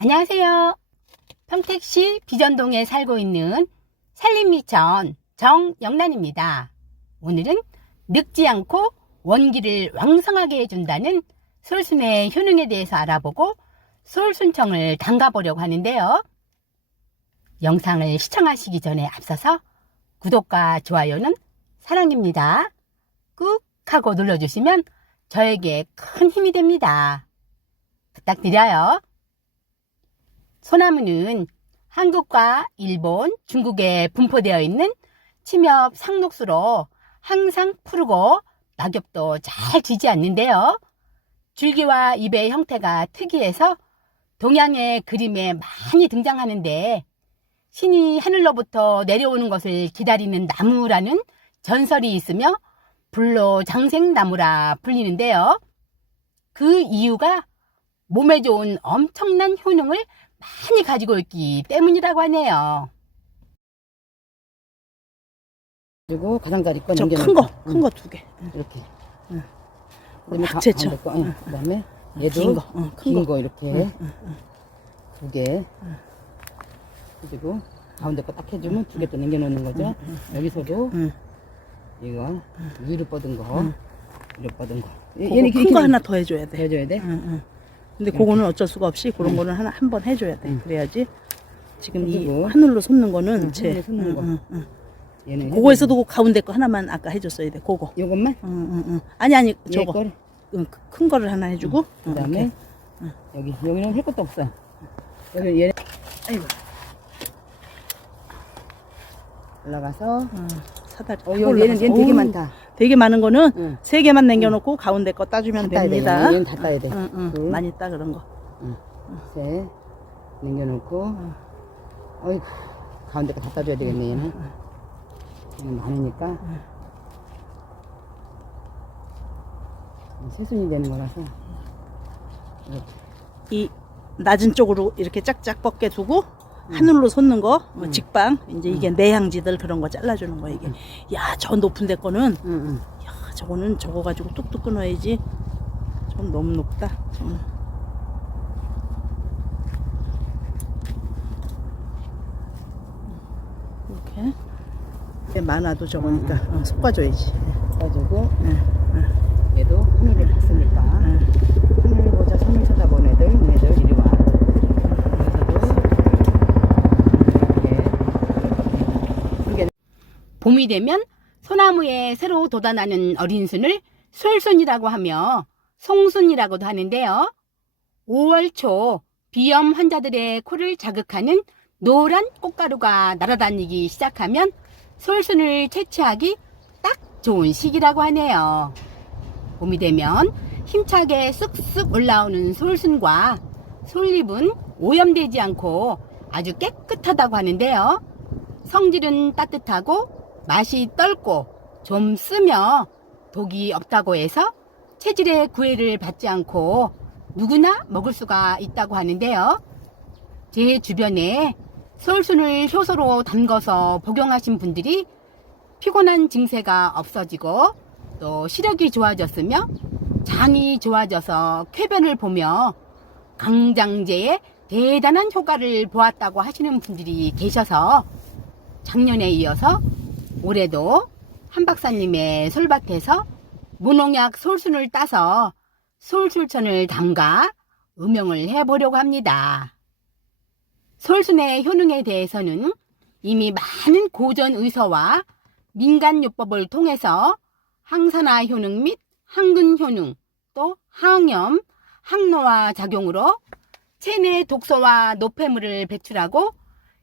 안녕하세요. 평택시 비전동에 살고 있는 산림미천 정영란입니다. 오늘은 늙지 않고 원기를 왕성하게 해준다는 솔순의 효능에 대해서 알아보고 솔순청을 담가보려고 하는데요. 영상을 시청하시기 전에 앞서서 구독과 좋아요는 사랑입니다. 꾹 하고 눌러주시면 저에게 큰 힘이 됩니다. 부탁드려요. 소나무는 한국과 일본, 중국에 분포되어 있는 침엽 상록수로 항상 푸르고 낙엽도 잘 지지 않는데요. 줄기와 잎의 형태가 특이해서 동양의 그림에 많이 등장하는데 신이 하늘로부터 내려오는 것을 기다리는 나무라는 전설이 있으며 불로장생나무라 불리는데요. 그 이유가 몸에 좋은 엄청난 효능을 많이 가지고 있기 때문이라고 하네요. 그리고 가장자리 거 저 남겨놓고 큰 거 두 개. 이렇게. 응. 그다음에 박제쳐. 그다음에 얘도 긴 거, 긴 거 이렇게 응. 두 개. 그리고 가운데 거 딱 해주면 두 개 또 남겨놓는 거죠. 여기서도 응. 이거 위로 뻗은 거, 위로 뻗은 거. 큰 거 하나 더 해줘야 돼. 해줘야 돼. 응. 근데 그거는 어쩔 수가 없이 그런 거는 한 번 해줘야 돼. 그래야지. 지금 이 그리고 하늘로 솟는 거는 하늘로 솟는 거. 얘는 그거에서도 가운데 거 하나만 아까 해줬어야 돼. 그거. 요것만. 아니 얘 저거. 거를. 큰 거를 하나 해주고. 그다음에 여기는 할 것도 없어. 여기 얘 아이고. 올라가서. 사다리. 얘는 되게 많다. 되게 많은 거는 응. 3개만 남겨놓고 가운데 거 따주면 됩니다. 얘는 다 따야 돼. 둘, 많이 따 그런 거. 셋, 남겨놓고. 어이구, 가운데 거 다 따줘야 되겠네, 얘는. 얘는 많으니까. 세순이 되는 거라서. 이렇게. 이 낮은 쪽으로 이렇게 짝짝 뻗게 두고 하늘로 솟는 거 직방 이제 이게 내향지들 그런 거 잘라주는 거 이게. 야, 저 높은 데 거는 야, 저거는 저거 가지고 뚝뚝 끊어야지. 좀 너무 높다. 이렇게 많아도 저거니까 솎아줘야지. 가지고, 얘도 하늘을 봤으니까. 하늘을 보자, 산을 쳐다본 애들, 이리 와. 봄이 되면 소나무에 새로 돋아나는 어린 순을 솔순이라고 하며 송순이라고도 하는데요. 5월 초 비염 환자들의 코를 자극하는 노란 꽃가루가 날아다니기 시작하면 솔순을 채취하기 딱 좋은 시기라고 하네요. 봄이 되면 힘차게 쓱쓱 올라오는 솔순과 솔잎은 오염되지 않고 아주 깨끗하다고 하는데요. 성질은 따뜻하고 맛이 떫고 좀 쓰며 독이 없다고 해서 체질의 구애를 받지 않고 누구나 먹을 수가 있다고 하는데요. 제 주변에 솔순을 효소로 담궈서 복용하신 분들이 피곤한 증세가 없어지고 또 시력이 좋아졌으며 장이 좋아져서 쾌변을 보며 강장제에 대단한 효과를 보았다고 하시는 분들이 계셔서 작년에 이어서 올해도 한 박사님의 솔밭에서 무농약 솔순을 따서 솔술천을 담가 음용을 해보려고 합니다. 솔순의 효능에 대해서는 이미 많은 고전 의서와 민간요법을 통해서 항산화 효능 및 항균 효능, 또 항염, 항노화 작용으로 체내 독소와 노폐물을 배출하고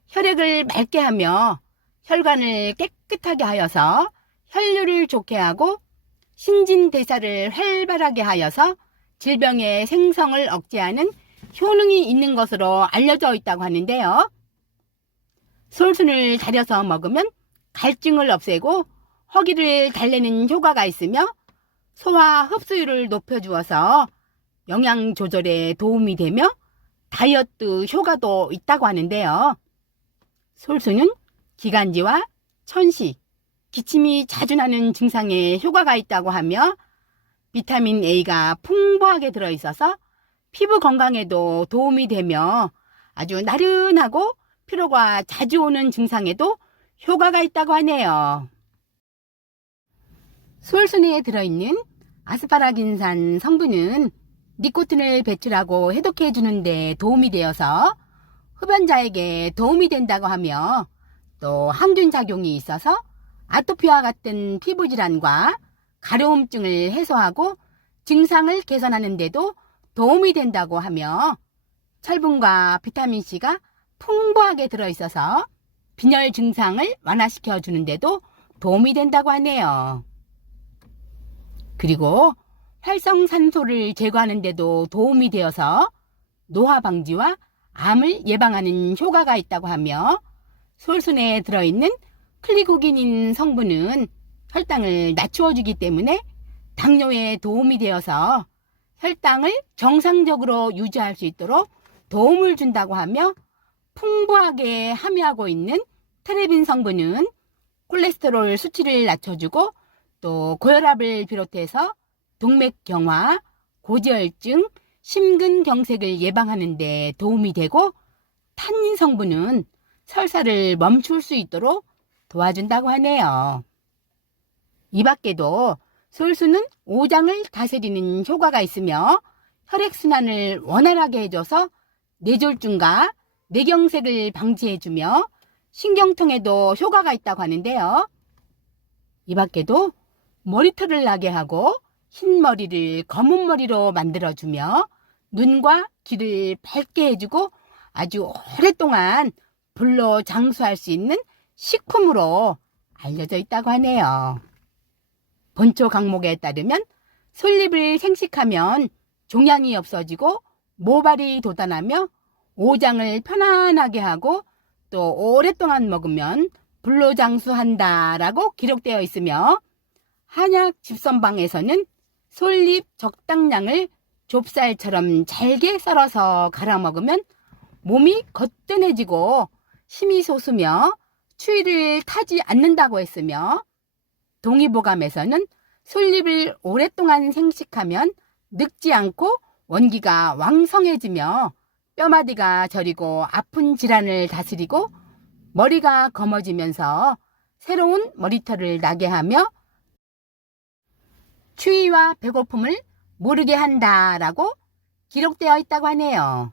혈액을 맑게 하며 혈관을 깨끗하게 하여서 혈류를 좋게 하고 신진대사를 활발하게 하여서 질병의 생성을 억제하는 효능이 있는 것으로 알려져 있다고 하는데요. 솔순을 달여서 먹으면 갈증을 없애고 허기를 달래는 효과가 있으며 소화 흡수율을 높여주어서 영양 조절에 도움이 되며 다이어트 효과도 있다고 하는데요. 솔순은 기관지와 천식, 기침이 자주 나는 증상에 효과가 있다고 하며 비타민 A가 풍부하게 들어있어서 피부 건강에도 도움이 되며 아주 나른하고 피로가 자주 오는 증상에도 효과가 있다고 하네요. 솔순에 들어있는 아스파라긴산 성분은 니코틴을 배출하고 해독해 주는데 도움이 되어서 흡연자에게 도움이 된다고 하며 또 항균 작용이 있어서 아토피와 같은 피부질환과 가려움증을 해소하고 증상을 개선하는 데도 도움이 된다고 하며 철분과 비타민C가 풍부하게 들어있어서 빈혈 증상을 완화시켜 주는데도 도움이 된다고 하네요. 그리고 활성산소를 제거하는 데도 도움이 되어서 노화 방지와 암을 예방하는 효과가 있다고 하며 솔순에 들어있는 클리고기닌 성분은 혈당을 낮추어주기 때문에 당뇨에 도움이 되어서 혈당을 정상적으로 유지할 수 있도록 도움을 준다고 하며 풍부하게 함유하고 있는 테레빈 성분은 콜레스테롤 수치를 낮춰주고 또 고혈압을 비롯해서 동맥경화, 고지혈증, 심근경색을 예방하는 데 도움이 되고 탄닌 성분은 설사를 멈출 수 있도록 도와준다고 하네요. 이 밖에도 솔순은 오장을 다스리는 효과가 있으며 혈액순환을 원활하게 해줘서 뇌졸중과 뇌경색을 방지해주며 신경통에도 효과가 있다고 하는데요. 이 밖에도 머리털을 나게 하고 흰 머리를 검은 머리로 만들어주며 눈과 귀를 밝게 해주고 아주 오랫동안 불로 장수할 수 있는 식품으로 알려져 있다고 하네요. 본초 강목에 따르면 솔잎을 생식하면 종양이 없어지고 모발이 돋아나며 오장을 편안하게 하고 또 오랫동안 먹으면 불로장수한다라고 기록되어 있으며 한약 집선방에서는 솔잎 적당량을 좁쌀처럼 잘게 썰어서 갈아 먹으면 몸이 거뜬해지고 힘이 솟으며 추위를 타지 않는다고 했으며 동의보감에서는 솔잎을 오랫동안 생식하면 늙지 않고 원기가 왕성해지며 뼈마디가 저리고 아픈 질환을 다스리고 머리가 검어지면서 새로운 머리털을 나게 하며 추위와 배고픔을 모르게 한다라고 기록되어 있다고 하네요.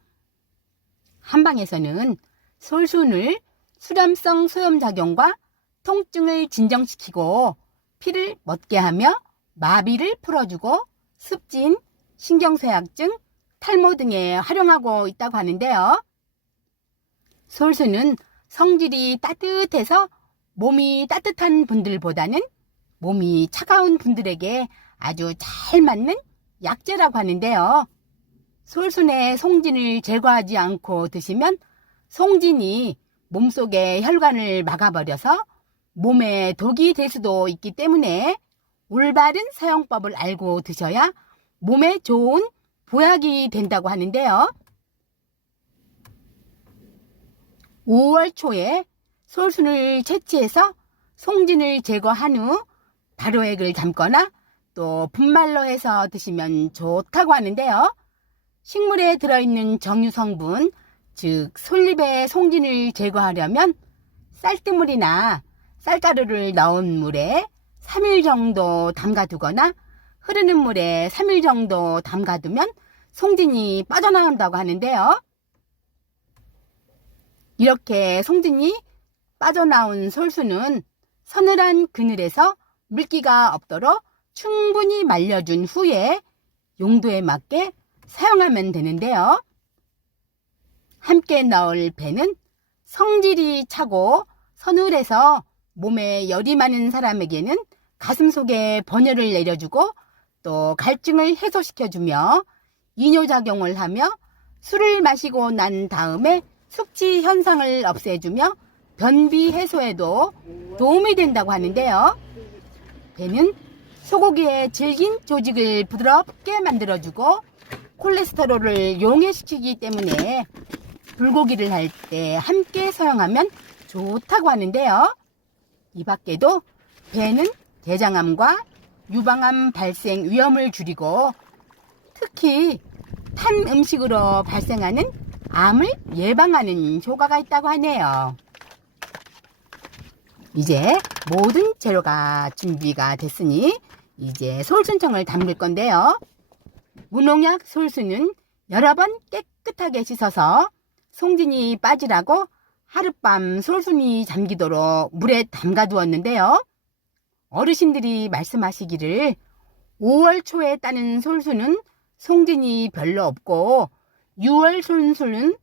한방에서는 솔순을 수렴성 소염작용과 통증을 진정시키고 피를 멎게 하며 마비를 풀어주고 습진, 신경쇠약증, 탈모 등에 활용하고 있다고 하는데요. 솔순은 성질이 따뜻해서 몸이 따뜻한 분들보다는 몸이 차가운 분들에게 아주 잘 맞는 약재라고 하는데요. 솔순의 송진을 제거하지 않고 드시면 송진이 몸속의 혈관을 막아버려서 몸에 독이 될 수도 있기 때문에 올바른 사용법을 알고 드셔야 몸에 좋은 보약이 된다고 하는데요. 5월 초에 솔순을 채취해서 송진을 제거한 후 발효액을 담거나 또 분말로 해서 드시면 좋다고 하는데요. 식물에 들어있는 정유 성분, 즉 솔잎의 송진을 제거하려면 쌀뜨물이나 쌀가루를 넣은 물에 3일 정도 담가두거나 흐르는 물에 3일 정도 담가두면 송진이 빠져나온다고 하는데요. 이렇게 송진이 빠져나온 솔순은 서늘한 그늘에서 물기가 없도록 충분히 말려준 후에 용도에 맞게 사용하면 되는데요. 함께 넣을 배는 성질이 차고 서늘해서 몸에 열이 많은 사람에게는 가슴 속에 번열을 내려주고 또 갈증을 해소시켜주며 이뇨작용을 하며 술을 마시고 난 다음에 숙취 현상을 없애주며 변비 해소에도 도움이 된다고 하는데요. 배는 소고기의 질긴 조직을 부드럽게 만들어주고 콜레스테롤을 용해시키기 때문에 불고기를 할 때 함께 사용하면 좋다고 하는데요. 이 밖에도 배는 대장암과 유방암 발생 위험을 줄이고 특히 탄 음식으로 발생하는 암을 예방하는 효과가 있다고 하네요. 이제 모든 재료가 준비가 됐으니 이제 솔순청을 담글 건데요. 무농약 솔순은 여러 번 깨끗하게 씻어서 송진이 빠지라고 하룻밤 솔순이 잠기도록 물에 담가 두었는데요. 어르신들이 말씀하시기를 5월 초에 따는 솔순은 송진이 별로 없고 6월 솔순은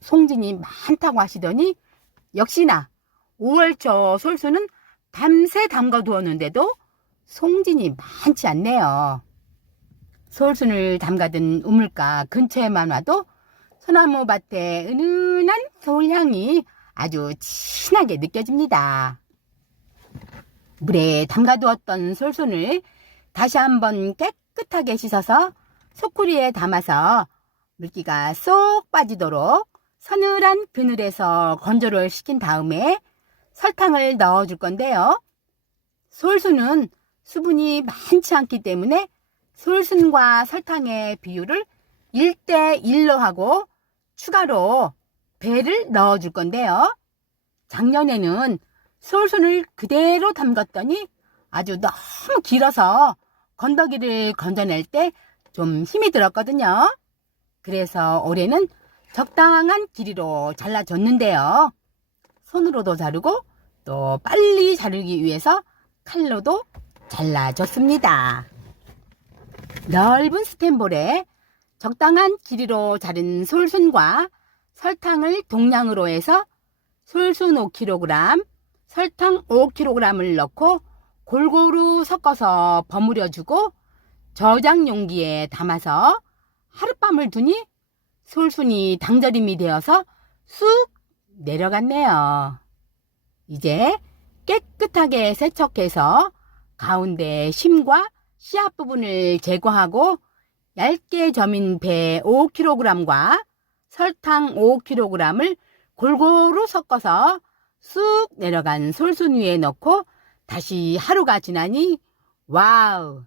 송진이 많다고 하시더니 역시나 5월 초 솔순은 밤새 담가 두었는데도 송진이 많지 않네요. 솔순을 담가둔 우물가 근처에만 와도 소나무 밭에 은은한 솔향이 아주 진하게 느껴집니다. 물에 담가두었던 솔순을 다시 한번 깨끗하게 씻어서 소쿠리에 담아서 물기가 쏙 빠지도록 서늘한 그늘에서 건조를 시킨 다음에 설탕을 넣어줄 건데요. 솔순은 수분이 많지 않기 때문에 솔순과 설탕의 비율을 1대1로 하고 추가로 배를 넣어줄 건데요. 작년에는 솔순을 그대로 담갔더니 아주 너무 길어서 건더기를 건져낼 때 좀 힘이 들었거든요. 그래서 올해는 적당한 길이로 잘라줬는데요. 손으로도 자르고 또 빨리 자르기 위해서 칼로도 잘라줬습니다. 넓은 스텐볼에 적당한 길이로 자른 솔순과 설탕을 동량으로 해서 솔순 5kg, 설탕 5kg을 넣고 골고루 섞어서 버무려주고 저장 용기에 담아서 하룻밤을 두니 솔순이 당절임이 되어서 쑥 내려갔네요. 이제 깨끗하게 세척해서 가운데 심과 씨앗 부분을 제거하고 얇게 저민 배 5kg과 설탕 5kg을 골고루 섞어서 쑥 내려간 솔순 위에 넣고 다시 하루가 지나니 와우!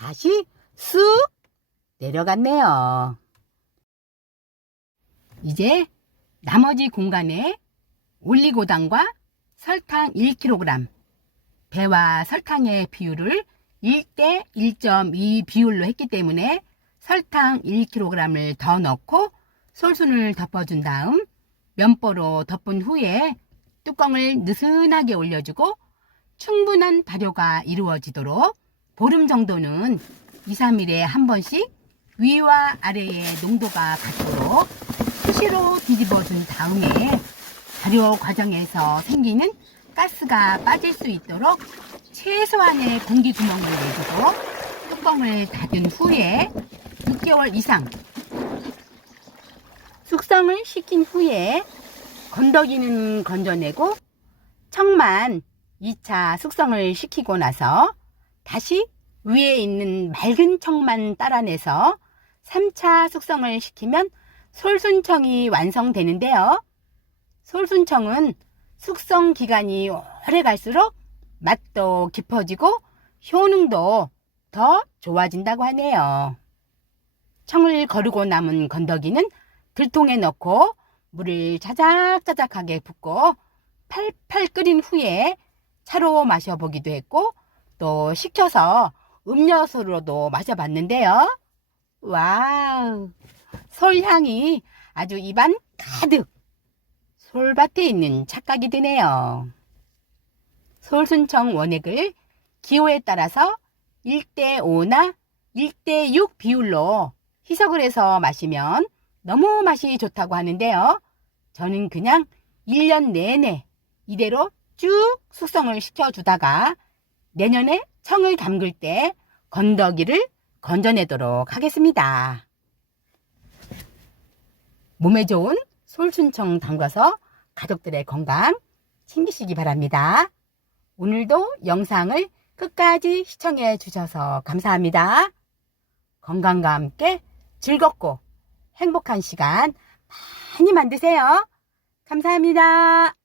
다시 쑥 내려갔네요. 이제 나머지 공간에 올리고당과 설탕 1kg, 배와 설탕의 비율을 1대 1.2 비율로 했기 때문에 설탕 1kg을 더 넣고 솔순을 덮어준 다음 면보로 덮은 후에 뚜껑을 느슨하게 올려주고 충분한 발효가 이루어지도록 보름 정도는 2, 3일에 한 번씩 위와 아래의 농도가 같도록 수시로 뒤집어준 다음에 발효 과정에서 생기는 가스가 빠질 수 있도록 최소한의 공기 구멍을 내주고 뚜껑을 닫은 후에 6개월 이상 숙성을 시킨 후에 건더기는 건져내고 청만 2차 숙성을 시키고 나서 다시 위에 있는 맑은 청만 따라내서 3차 숙성을 시키면 솔순청이 완성되는데요. 솔순청은 숙성 기간이 오래 갈수록 맛도 깊어지고 효능도 더 좋아진다고 하네요. 청을 거르고 남은 건더기는 들통에 넣고 물을 자작자작하게 붓고 팔팔 끓인 후에 차로 마셔보기도 했고 또 식혀서 음료수로도 마셔봤는데요. 와우! 솔향이 아주 입안 가득 솔밭에 있는 착각이 드네요. 솔순청 원액을 기호에 따라서 1대5나 1대6 비율로 희석을 해서 마시면 너무 맛이 좋다고 하는데요. 저는 그냥 1년 내내 이대로 쭉 숙성을 시켜주다가 내년에 청을 담글 때 건더기를 건져내도록 하겠습니다. 몸에 좋은 솔순청 담가서 가족들의 건강 챙기시기 바랍니다. 오늘도 영상을 끝까지 시청해 주셔서 감사합니다. 건강과 함께 즐겁고 행복한 시간 많이 만드세요. 감사합니다.